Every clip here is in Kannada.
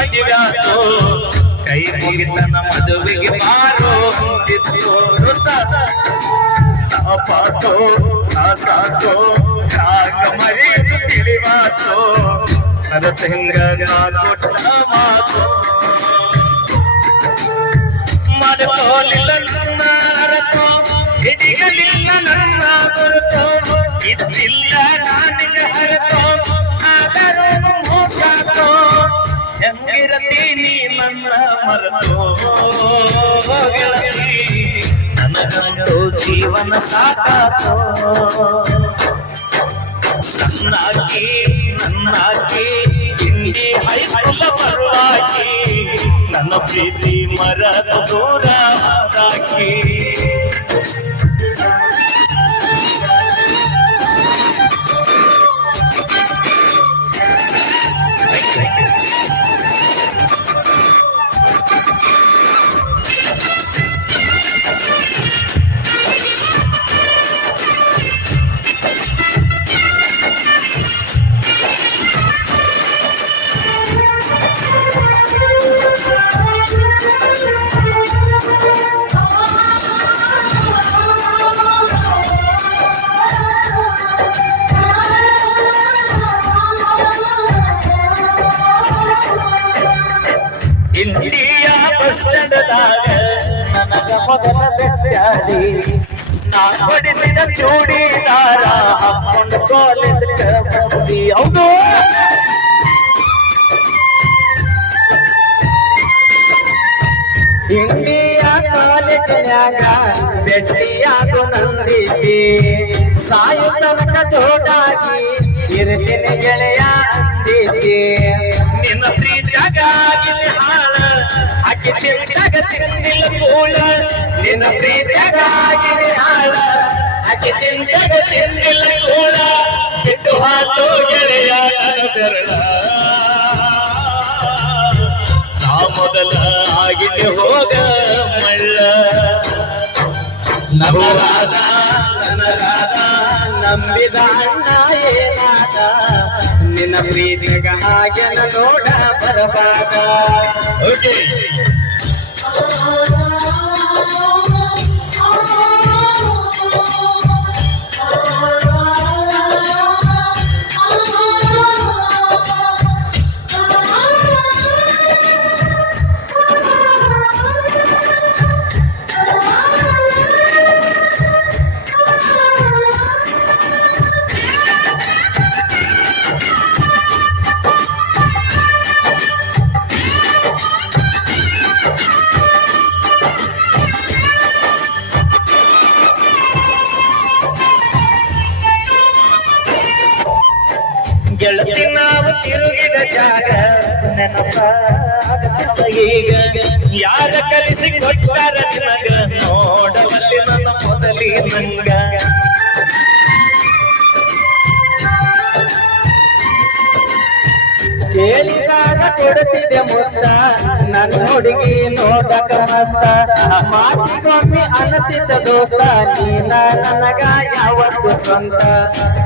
ಮದುವ್ಯಾತೋ ಕೈ ಮುಗಿತನ ಮದುವೆಗೆ ಮಾರೋ ಪಾತೋ ಸಾತೋ ರಾಗ ಮರೆಯದು ತಿಳಿವಾತೋ ನರತ ಹಿಂಗ ನಾನು ಮಾತು ಮನಕೋಲಿಲ್ಲ ನನ್ನ ಅರತೋ ಹಿಡಿಗಲಿಲ್ಲ ನನ್ನ ಗುರುತೋ ಇದ್ದಿಲ್ಲ ನಾನಿಗ ಹರತೋ ಆದರೂ ಮೋಸಾತೋ ಹೆಂಗಿರತೀನಿ ನನ್ನ ಮರತೋ ಗೆಳತಿ ನನಗಂತೂ ಜೀವನ ಸಾಕಾತೋ ನನ್ನಾಗಿ ಹಿಂದಿ ಹೈಸ್ಕೂಲ ಬರುವಾಗಿ ನನ್ನ ಪ್ರೀತಿ ಮರದ ದೂರ ಹಾಕಿ ಇಂಡಿಯಾ ಬಸ್ ಸ್ಟ್ಯಾಂಡದಾಗ ನನಗ ಮೊದಲ ಬೆಟ್ಟಾಡಿ ನಾ ಬಡಿಸಿದ ಚೂಡಿದಾರ ಹಾಕೊಂಡು ಕಾಲೇಜ್ ಬಂದಿ ಹೌದು ಇಂಡಿಯಾ ಕಾಲೇಜಿನ್ಯಾಗ ಭೇಟಿಯಾಗು ನಂದಿದ್ದಿ ಸಾಯು ತನಕ ಜೋಡಾಗಿ ಇರ್ತೀನಿ ಗೆಳೆಯ ಅಂದಿದ್ದಿ ನಿನ್ನ ಪ್ರೀತಿಯಾಗಿದೆ ಹಾಳ ಆಕೆ ಚಿಂತಾಗ ತಿಂದಿಲ್ಲ ಕೂಳ ನಿನ್ನ ಪ್ರೀತಿಯಾಗಿದೆ ಹಾಳ ಆಕೆ ಚಿಂತಾಗ ತಿಂದಿಲ್ಲ ಕೂಳ ಬಿಟ್ಟು ಹಾತು ಗೆಳೆಯ ಬೆರಳ ನಾ ಮೊದಲ ಆಗಿದೆ ಹೋಗ ಮಳ್ಳ ನವರಾದ ನನಗಾದ ನಂಬಿದ ಅಣ್ಣ ಏನಾದ ನಿನ್ನ ಪ್ರೀತಿಗ ಹಾಗೆ ನೋಡ ಬರಬಾದ ಓಕೆ ಗೆಳತಿ ನಾವು ತಿರುಗಿದ ಜಾಗ ನೆನಪಾಗ ಈಗ ಯಾರ ಕಲಿಸಿ ಕೊಟ್ಟಾರ ನಿನಗ ನೋಡವಲ್ಲಿ ನನ್ನ ಮೊದಲಿನಂಗ ಕೇಳಿದಾಗ ಕೊಡುತ್ತಿದ್ದೆ ಮುತ್ತ ನನ್ನ ಹುಡುಗಿ ನೋಡಕ ಮಸ್ತ ಮಾತಿಗೊಮ್ಮೆ ಅನ್ನತಿದ್ದ ದೋಸ್ತ ನೀನ ನನಗ ಯಾವತ್ತು ಸ್ವಂತ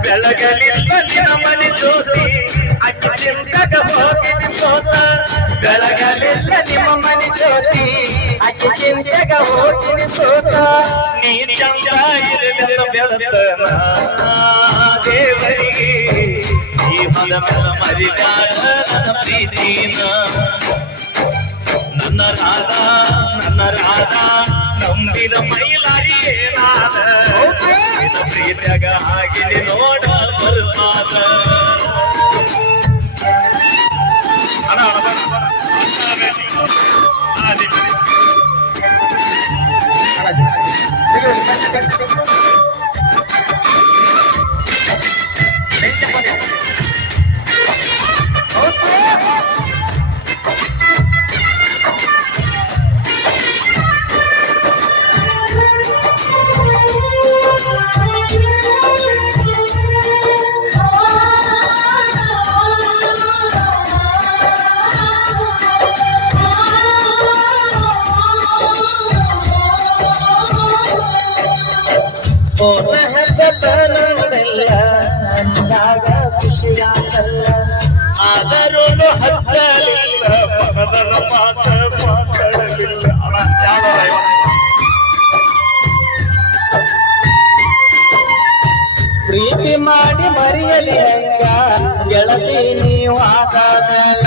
ಬೆಳಗಲಿಲ್ಲ ನಿನ್ನ ಮನೆ ಜೋಸಿ ಅಕ್ಕಿ ಚಿಂತಕ ಹೋಗಿನಿ ಸೋತ ಬೆಳಗಲಿಲ್ಲ ನಿಮ್ಮ ಮನೆ ಜ್ಯೋತಿ ಅಕ್ಕಿ ಚಿಂತಕ ಹೋಗಿನಿ ಸೋತ ನೀ ಚಂದ ಇರಲಿಲ್ಲ ಬೆಳತನ ದೇವರಿಗೆ ಈ ಮದ ಮರಿಗಾಡ ನನ್ನ ಪ್ರೀತಿನ ನನ್ನ ರಾಧ ನಂಬಿದ ಮೈಲಾರಿ ಏನಾದ ಪ್ರೀತಿಯಾಗ ಹಾಗೆ ನೋಡ ಬರ್ಮಾದ ಹಚ್ಚತನವೆಲ್ಲ ಅಂದಾಗ ಖುಷಿಯಾಗಲ್ಲ ಆದರೂ ಹಚ್ಚಲಿಲ್ಲ ಮನದನ ಮಾತ ಮಾತಾಡಲಿಲ್ಲ ಅಣ್ಣ ಯಾವ್ದವ ಇವ? ಪ್ರೀತಿ ಮಾಡಿ ಮರೆಯಲಿ ಹಂಗ ಗೆಳತಿ ನೀವಾದಲ್ಲ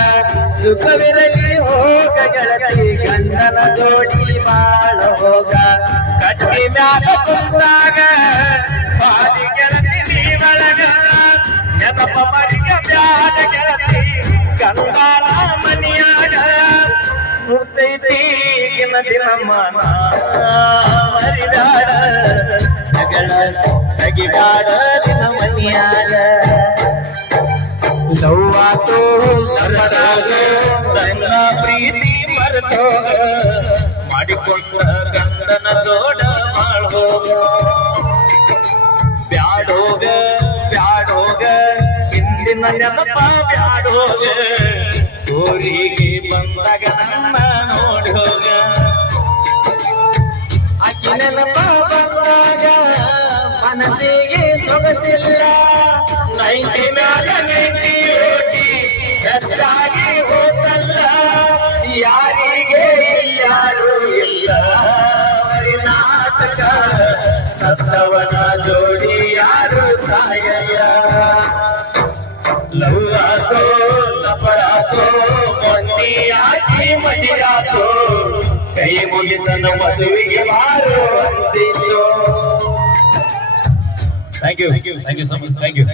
ಸುಖವಿರಲಿ ಹೋಗ ಗೆಳತಿ ಗಂಡನ ಜೋಡಿ ಬಾಳ ಹೋಗ ಕಟ್ಟಿ ಮ್ಯಾಲ ಕುಂತಾಗ ಬಾರಿ ಗೆಳತಿ ನೀವಳಗ ನೆನಪ ಮರಿಗ ಬ್ಯಾಡ ಗೆಳತಿ ಗಂಗಾರ ಮನಿಯಾಗ ಮುತ್ತೈತಿಗಿನ ದಿನ ಮನ ಮರಿದಾಡ ಜಗಳ ತಗಿದಾಡ ದಿನ ಮನಿಯಾಗ ಲವ್ವಾತೋ ಮರದಾಗ ನನ್ನ ಪ್ರೀತಿ ಮರೆತೋಗ ಮಾಡಿಕೊಂಡ ಗಂಡನ ಜೋಡ ಮಾಡೋಗ ಬ್ಯಾಡೋಗ ಬ್ಯಾಡೋಗ ಹಿಂದಿನ ನೆನಪ ಬ್ಯಾಡೋಗ ಊರಿಗೆ ಬಂದಾಗ ನನ್ನ ನೋಡೋಗ ಆಕಿ ನೆನಪ ಬಂದಾಗ ಮನಸ್ಸಿಗೆ ಸೊಗಸಿಲ್ಲ ನೈಂಟಿ ಮ್ಯಾಲ ನೈಂಟಿ ಓಟಿ ಹೆಚ್ಚಾಗಿ ಹೋಗಲ್ಲ ಯಾರಿಗೆ ಯಾರು ಇಲ್ಲ ಬರೀ ನಾಟಕ ಸತ್ತವನ ಜೋಡಿ ಯಾರು ಸಾಯಲ್ಲ ಲವ್ ಆತೋ ಲಪಡಾತೋ ಮೊನ್ನಿಯಾಗಿ ಮದಿಯಾತೋ ಕೈ ಮುಗಿತನ ಮದುವೆಗೆ ಮಾರು ಅಂತಿತ್ತು. Thank you so much. Thank you.